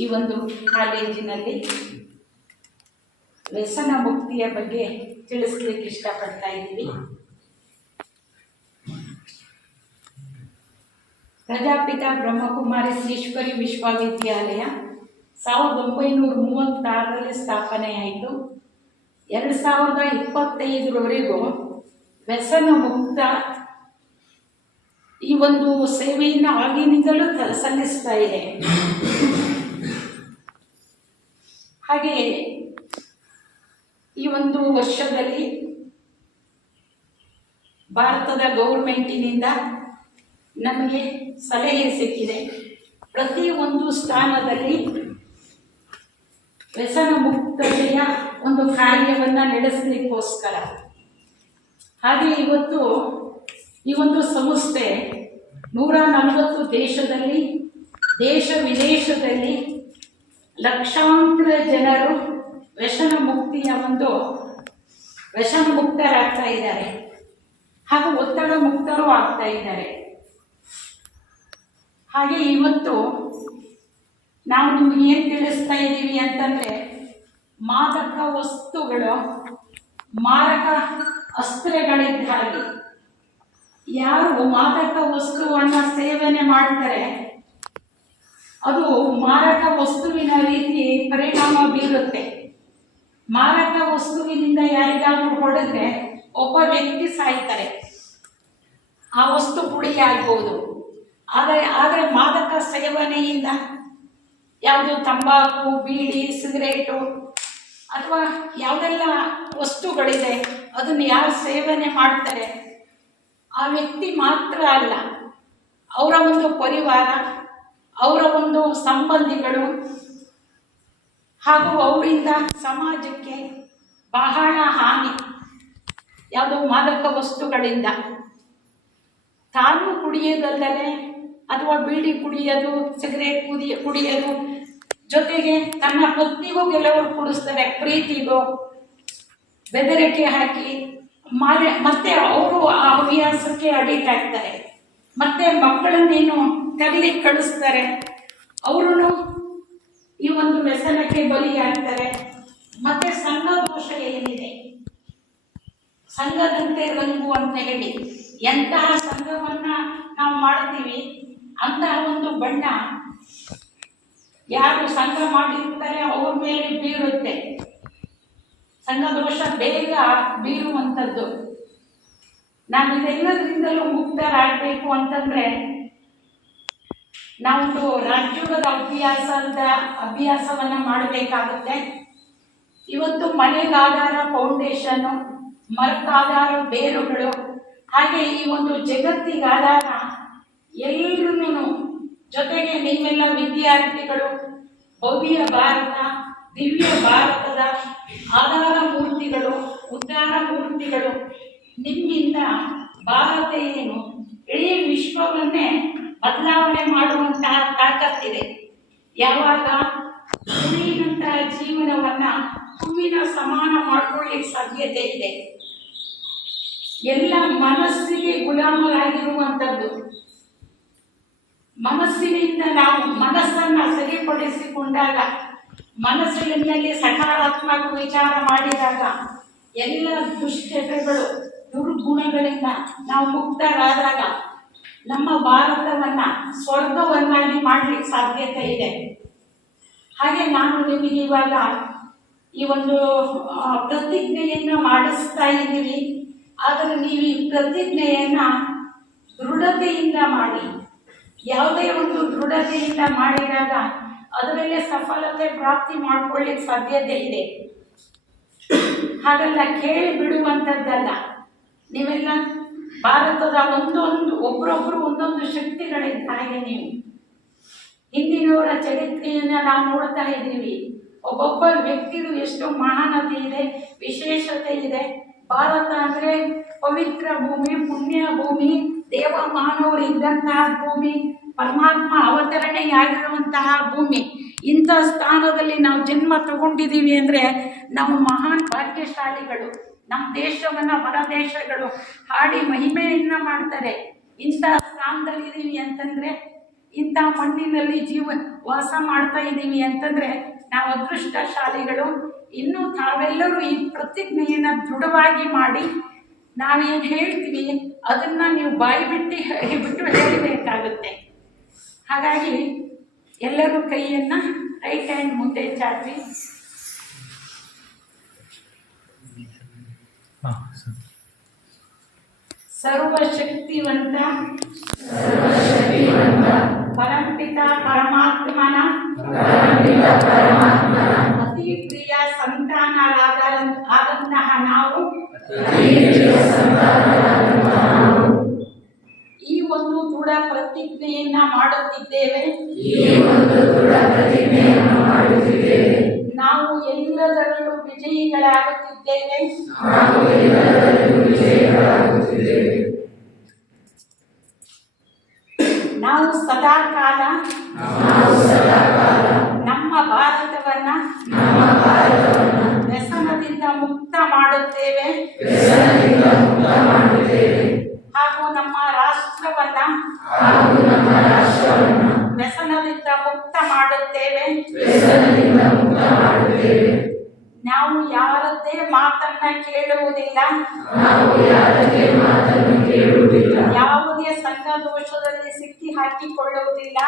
ಈ ಒಂದು ಕಾಲೇಜಿನಲ್ಲಿ ವ್ಯಸನ ಮುಕ್ತಿಯ ಬಗ್ಗೆ ತಿಳಿಸ್ಲಿಕ್ಕೆ ಇಷ್ಟಪಡ್ತಾ ಇದ್ದೀವಿ. ಪ್ರಜಾಪಿತ ಬ್ರಹ್ಮಕುಮಾರಿ ಈಶ್ವರಿ ವಿಶ್ವವಿದ್ಯಾಲಯ 1936ರಲ್ಲಿ ಸ್ಥಾಪನೆಯಾಯಿತು. 2025ರವರೆಗೂ ವ್ಯಸನ ಮುಕ್ತ ಈ ಒಂದು ಸೇವೆಯನ್ನು ಆಗಿನಿಂದಲೂ ಸಲ್ಲಿಸ್ತಾ ಇದೆ. ಹಾಗೆಯೇ ಈ ಒಂದು ವರ್ಷದಲ್ಲಿ ಭಾರತದ ಗೌರ್ಮೆಂಟಿನಿಂದ ನಮಗೆ ಸಲಹೆ ಸಿಕ್ಕಿದೆ. ಪ್ರತಿ ಒಂದು ಸ್ಥಾನದಲ್ಲಿ ವ್ಯಸನ ಮುಕ್ತತೆಯ ಒಂದು ಕಾರ್ಯವನ್ನು ನಡೆಸಲಿಕ್ಕೋಸ್ಕರ. ಹಾಗೆ ಇವತ್ತು ಈ ಒಂದು ಸಂಸ್ಥೆ 140 ದೇಶದಲ್ಲಿ, ದೇಶ ವಿದೇಶದಲ್ಲಿ ಲಕ್ಷಾಂತರ ಜನರು ವ್ಯಸನ ಮುಕ್ತರಾಗ್ತಾ ಇದ್ದಾರೆ, ಹಾಗೂ ಒತ್ತಡ ಮುಕ್ತರು ಆಗ್ತಾ ಇದ್ದಾರೆ. ಹಾಗೆ ಇವತ್ತು ನಾವು ನಿಮ್ಗೆ ಏನು ತಿಳಿಸ್ತಾ ಇದ್ದೀವಿ ಅಂತಂದರೆ, ಮಾದಕ ವಸ್ತುಗಳು ಮಾರಕ ಅಸ್ತ್ರಗಳಿದ್ದ ಹಾಗೆ. ಯಾರು ಮಾದಕ ವಸ್ತುವನ್ನು ಸೇವನೆ ಮಾಡ್ತಾರೆ ಅದು ಮಾರಕ ವಸ್ತುವಿನ ರೀತಿ ಪರಿಣಾಮ ಬೀರುತ್ತೆ. ಮಾರಕ ವಸ್ತುವಿನಿಂದ ಯಾರಿಗಾದ್ರೂ ಹೊಡೆದ್ರೆ ಒಬ್ಬ ವ್ಯಕ್ತಿ ಸಾಯ್ತಾರೆ, ಆ ವಸ್ತು ಪುಡಿಯಾಗ್ಬೋದು. ಆದರೆ ಮಾದಕ ಸೇವನೆಯಿಂದ ಯಾವುದು ತಂಬಾಕು, ಬೀಡಿ, ಸಿಗರೇಟು ಅಥವಾ ಯಾವುದೆಲ್ಲ ವಸ್ತುಗಳಿದೆ ಅದನ್ನು ಯಾರು ಸೇವನೆ ಮಾಡ್ತಾರೆ ಆ ವ್ಯಕ್ತಿ ಮಾತ್ರ ಅಲ್ಲ, ಅವರ ಒಂದು ಪರಿವಾರ, ಅವರ ಒಂದು ಸಂಬಂಧಿಗಳು, ಹಾಗೂ ಅವರಿಂದ ಸಮಾಜಕ್ಕೆ ಬಹಳ ಹಾನಿ. ಯಾವುದೋ ಮಾದಕ ವಸ್ತುಗಳಿಂದ ತಾನು ಕುಡಿಯೋದಲ್ಲದೆ ಅಥವಾ ಬೀಡಿ ಕುಡಿಯೋದು, ಸಿಗರೇಟ್ ಕುಡಿಯೋದು, ಜೊತೆಗೆ ತನ್ನ ಪತ್ನಿಗೂ ಕೆಲವರು ಕುಡಿಸ್ತಾರೆ, ಪ್ರೀತಿಗೂ ಬೆದರಿಕೆ ಹಾಕಿ ಮತ್ತೆ ಅವರು ಆ ಹವ್ಯಾಸಕ್ಕೆ ಅಡಿಕ್ಟ್ ಆಗ್ತಾರೆ. ಮತ್ತೆ ಮಕ್ಕಳನ್ನೇನು ತರಲಿಕ್ಕೆ ಕಳಿಸ್ತಾರೆ, ಅವರು ಈ ಒಂದು ವ್ಯಸನಕ್ಕೆ ಬಲಿಯಾಗ್ತಾರೆ. ಮತ್ತೆ ಸಂಘ ದೋಷ ಏನಿದೆ, ಸಂಘದಂತೆ ರಂಗು ಅಂತ ಹೇಳಿ ಎಂತಹ ಸಂಘವನ್ನ ನಾವು ಮಾಡ್ತೀವಿ ಅಂತಹ ಒಂದು ಬಣ್ಣ ಯಾರು ಸಂಘ ಮಾಡಿರ್ತಾರೆ ಅವ್ರ ಮೇಲೆ ಬೀರುತ್ತೆ. ಸಂಘ ದೋಷ ಬೇಗ ಬೀರುವಂಥದ್ದು. ನಾವು ಇದೆಲ್ಲದರಿಂದಲೂ ಮುಕ್ತರಾಗಬೇಕು ಅಂತಂದ್ರೆ ನಾವು ರಾಜ್ಯೋಗದ ಅಭ್ಯಾಸವನ್ನ ಮಾಡಬೇಕಾಗುತ್ತೆ. ಇವತ್ತು ಮನೆಗಾಧಾರ ಫೌಂಡೇಶನ್, ಮರಕ್ಕಾಧಾರ ಬೇರುಗಳು, ಹಾಗೆ ಈ ಒಂದು ಜಗತ್ತಿಗಾಧಾರ ಎಲ್ಲರೂ ಜೊತೆಗೆ ನೀವೆಲ್ಲ ವಿದ್ಯಾರ್ಥಿಗಳು ಭವ್ಯ ಭಾರತ, ದಿವ್ಯ ಭಾರತದ ಆಧಾರ ಮೂರ್ತಿಗಳು, ಉದ್ಧಾರ ಮೂರ್ತಿಗಳು. ನಿಮ್ಮಿಂದ ಭಾರತ ಏನು ಇಡೀ ವಿಶ್ವವನ್ನೇ ಬದಲಾವಣೆ ಮಾಡುವಂತಹ ತಾಕತ್ತಿದೆ. ಯಾವಾಗ ಹೂವಿನಂತಹ ಜೀವನವನ್ನ ಹೂವಿನ ಸಮಾನ ಮಾಡ್ಕೊಳ್ಳಿಕ್ಕೆ ಸಾಧ್ಯತೆ ಇದೆ. ಎಲ್ಲ ಮನಸ್ಸಿಗೆ ಗುಲಾಮರಾಗಿರುವಂಥದ್ದು. ಮನಸ್ಸಿನಿಂದ ನಾವು ಮನಸ್ಸನ್ನ ಸರಿಪಡಿಸಿಕೊಂಡಾಗ, ಮನಸ್ಸಿನಲ್ಲಿ ಸಕಾರಾತ್ಮಕ ವಿಚಾರ ಮಾಡಿದಾಗ ಎಲ್ಲ ದುಶ್ಚಟಗಳು, ದುರ್ಗುಣಗಳಿಂದ ನಾವು ಮುಕ್ತರಾದಾಗ ನಮ್ಮ ಭಾರತವನ್ನ ಸ್ವರ್ಗವನ್ನಾಗಿ ಮಾಡಲಿಕ್ಕೆ ಸಾಧ್ಯತೆ ಇದೆ. ಹಾಗೆ ನಾನು ನಿಮಗೆ ಇವಾಗ ಈ ಒಂದು ಪ್ರತಿಜ್ಞೆಯನ್ನು ಮಾಡಿಸ್ತಾ ಇದ್ದೀವಿ. ಆದರೆ ನೀವು ಈ ಪ್ರತಿಜ್ಞೆಯನ್ನ ದೃಢತೆಯಿಂದ ಮಾಡಿ. ಯಾವುದೇ ಒಂದು ದೃಢತೆಯಿಂದ ಮಾಡಿದಾಗ ಅದರಲ್ಲೇ ಸಫಲತೆ ಪ್ರಾಪ್ತಿ ಮಾಡ್ಕೊಳ್ಳಿಕ್ಕೆ ಸಾಧ್ಯತೆ ಇದೆ. ಹಾಗಲ್ಲ ಕೇಳಿ ಬಿಡುವಂಥದ್ದಲ್ಲ. ನೀವೆಲ್ಲ ಭಾರತದ ಒಬ್ಬರೊಬ್ಬರು ಒಂದೊಂದು ಶಕ್ತಿಗಳಿದ್ದ ಹಾಗೆ ನೀವು ಹಿಂದಿನವರ ಚರಿತ್ರೆಯನ್ನು ನಾವು ನೋಡ್ತಾ ಇದ್ದೀವಿ. ಒಬ್ಬೊಬ್ಬ ವ್ಯಕ್ತಿಗೂ ಎಷ್ಟು ಮಹಾನತೆ ಇದೆ, ವಿಶೇಷತೆ ಇದೆ. ಭಾರತ ಅಂದರೆ ಪವಿತ್ರ ಭೂಮಿ, ಪುಣ್ಯ ಭೂಮಿ, ದೇವ ಮಾನವರು ಇದ್ದಂತಹ ಭೂಮಿ, ಪರಮಾತ್ಮ ಅವತರಣೆಯಾಗಿರುವಂತಹ ಭೂಮಿ. ಇಂಥ ಸ್ಥಾನದಲ್ಲಿ ನಾವು ಜನ್ಮ ತಗೊಂಡಿದ್ದೀವಿ ಅಂದರೆ ನಾವು ಮಹಾನ್ ಭಾಗ್ಯಶಾಲಿಗಳು. ನಮ್ಮ ದೇಶವನ್ನು ಹೊರ ದೇಶಗಳು ಹಾಡಿ ಮಹಿಮೆಯನ್ನ ಮಾಡ್ತಾರೆ. ಇಂಥ ಸ್ಥಾನದಲ್ಲಿದ್ದೀವಿ ಅಂತಂದರೆ ಇಂಥ ಮಣ್ಣಿನಲ್ಲಿ ವಾಸ ಮಾಡ್ತಾ ಇದ್ದೀವಿ ಅಂತಂದರೆ ನಾವು ಅದೃಷ್ಟಶಾಲಿಗಳು. ಇನ್ನು ತಾವೆಲ್ಲರೂ ಈ ಪ್ರತಿಜ್ಞೆಯನ್ನು ದೃಢವಾಗಿ ಮಾಡಿ ನಾವೇನು ಹೇಳ್ತೀವಿ ಅದನ್ನು ನೀವು ಬಾಯಿ ಬಿಟ್ಟು ಹೇಳಬೇಕಾಗುತ್ತೆ. ಹಾಗಾಗಿ ಎಲ್ಲರೂ ಕೈಯನ್ನು ರೈಟ್ ಹ್ಯಾಂಡ್ ಮುಂದೆ ಚಾಚಿ ಸರ್ವಶಕ್ತಿವಂತ ಪರಂಪಿತ ಪರಮಾತ್ಮನ ಅತಿ ಪ್ರಿಯ ಸಂತಾನರಾದಂತಹ ನಾವು ಈ ಒಂದು ದೃಢ ಪ್ರತಿಜ್ಞೆಯನ್ನ ಮಾಡುತ್ತಿದ್ದೇವೆ. ನಾವು ಎಲ್ಲದರಲ್ಲೂ ವಿಜಯಿಗಳಾಗುತ್ತಿದ್ದೇವೆ. ನಾವು ಸದಾಕಾಲ ನಮ್ಮ ಭಾರತವನ್ನ ವ್ಯಸನದಿಂದ ಮುಕ್ತ ಮಾಡುತ್ತೇವೆ ಹಾಗೂ ನಮ್ಮ ರಾಷ್ಟ್ರವನ್ನ ವ್ಯಸನದಿಂದ ಮುಕ್ತ ಮಾಡುತ್ತೇವೆ. ನಾವು ಯಾರದ್ದೇ ಮಾತನ್ನ ಕೇಳುವುದಿಲ್ಲ. ಯಾವುದೇ ಸಂಘ ದೋಷದಲ್ಲಿ ಸಿಕ್ಕಿ ಹಾಕಿಕೊಳ್ಳುವುದಿಲ್ಲ.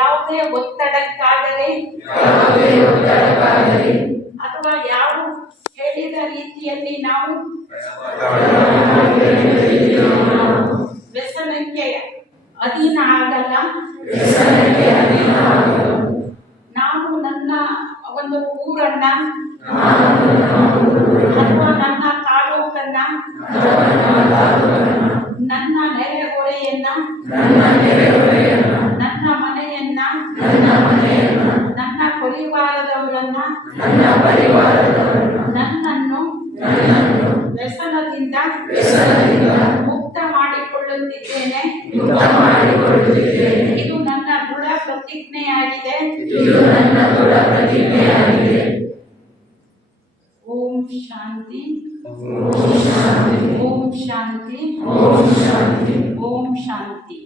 ಯಾವುದೇ ಒತ್ತಡಕ್ಕಾಗಲಿ ಅಥವಾ ಯಾವ ಹೇಳಿದ ರೀತಿಯಲ್ಲಿ ನಾವು ವ್ಯಸನಕ್ಕೆ ಅಧೀನ ಆಗಲ್ಲ. ನಾನು ನನ್ನ ಒಂದು ಊರನ್ನ ಅಥವಾ ನನ್ನ ತಾಲೂಕನ್ನ ನನ್ನ ನೆರೆಹೊರೆಯನ್ನ ನನ್ನ ಮನೆಯನ್ನ ನನ್ನ ಪರಿವಾರದವರನ್ನ ನನ್ನನ್ನು ವ್ಯಸನದಿಂದ ಮುಕ್ತ ಮಾಡಿಕೊಳ್ಳುತ್ತಿದ್ದೇನೆ. ಇದು ನನ್ನ ದೃಢ ಪ್ರತಿಜ್ಞೆಯಾಗಿದೆ. ಓಂ ಶಾಂತಿ, ಓಂ ಶಾಂತಿ, ಓಂ ಶಾಂತಿ, ಓಂ ಶಾಂತಿ.